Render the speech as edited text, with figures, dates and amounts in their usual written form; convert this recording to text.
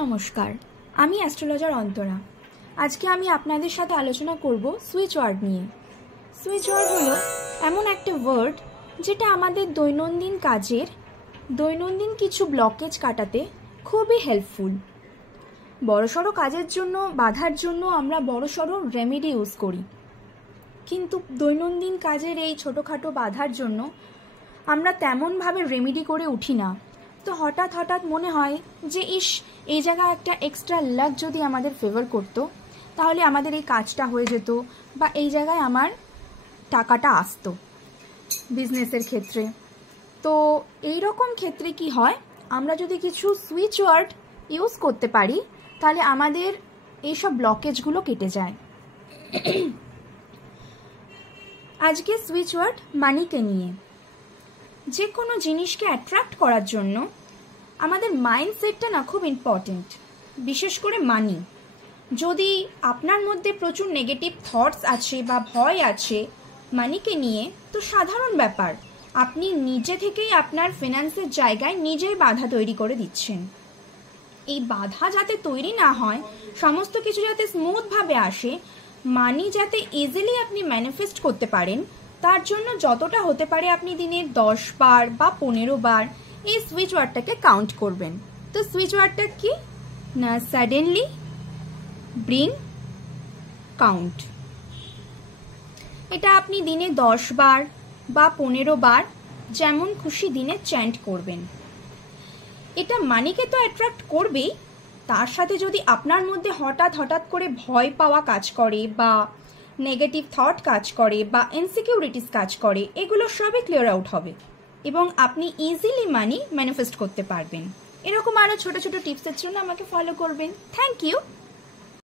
নমস্কার, আমি অ্যাস্ট্রোলজার অন্তরা। আজকে আমি আপনাদের সাথে আলোচনা করব সুইচ ওয়ার্ড নিয়ে। সুইচ ওয়ার্ড হলো এমন একটা ওয়ার্ড যেটা আমাদের দৈনন্দিন কাজের দৈনন্দিন কিছু ব্লকেজ কাটাতে খুবই হেল্পফুল। বড়সড় কাজের জন্য বাধার জন্য আমরা বড়সড় রেমেডি ইউজ করি, কিন্তু দৈনন্দিন কাজের এই ছোটোখাটো বাধার জন্য আমরা তেমনভাবে রেমেডি করে উঠি না। তো হঠাৎ মনে হয় যে এই জায়গায় একটা এক্সট্রা লাক যদি আমাদের ফেভার করতো তাহলে আমাদের এই কাজটা হয়ে যেত, বা এই জায়গায় আমার টাকাটা আসতো বিজনেসের ক্ষেত্রে। তো এই রকম ক্ষেত্রে কি হয়, আমরা যদি কিছু সুইচ ওয়ার্ড ইউজ করতে পারি তাহলে আমাদের এইসব ব্লকেজগুলো কেটে যায়। আজকে সুইচ ওয়ার্ড মানিকে নিয়ে। যে কোনো জিনিসকে অ্যাট্রাক্ট করার জন্য আমাদের মাইন্ডসেটটা না খুব ইম্পর্টেন্ট, বিশেষ করে মানি। যদি আপনার মধ্যে প্রচুর নেগেটিভ থটস আছে বা ভয় আছে মানিকে নিয়ে, তো সাধারণ ব্যাপার, আপনি নিজে থেকেই আপনার ফিনান্সের জায়গায় নিজেই বাধা তৈরি করে দিচ্ছেন। এই বাধা যাতে তৈরি না হয়, সমস্ত কিছু যাতে স্মুথভাবে আসে, মানি যাতে ইজিলি আপনি ম্যানিফেস্ট করতে পারেন, তার জন্য যতটা হতে পারে আপনি দিনে 10 বার বা 15 বার এই সুইচ ওয়ার্ডটাকে কাউন্ট করবেন। তো সুইচ ওয়ার্ডটা কি না, সাডেনলি, ব্রিং, কাউন্ট। এটা আপনি দিনে 10 বার বা 15 বার যেমন খুশি দিনে চ্যান্ট করবেন। এটা মানিকে তো অ্যাট্রাক্ট করবেই, তার সাথে যদি আপনার মধ্যে হঠাৎ করে ভয় পাওয়া কাজ করে বা নেগেটিভ থট কাজ করে বা ইনসিকিউরিটিস কাজ করে, এগুলো সবই ক্লিয়ার আউট হবে এবং আপনি ইজিলি মানি ম্যানিফেস্ট করতে পারবেন। এরকম আরও ছোট ছোট টিপসের জন্য আমাকে ফলো করবেন। Thank you.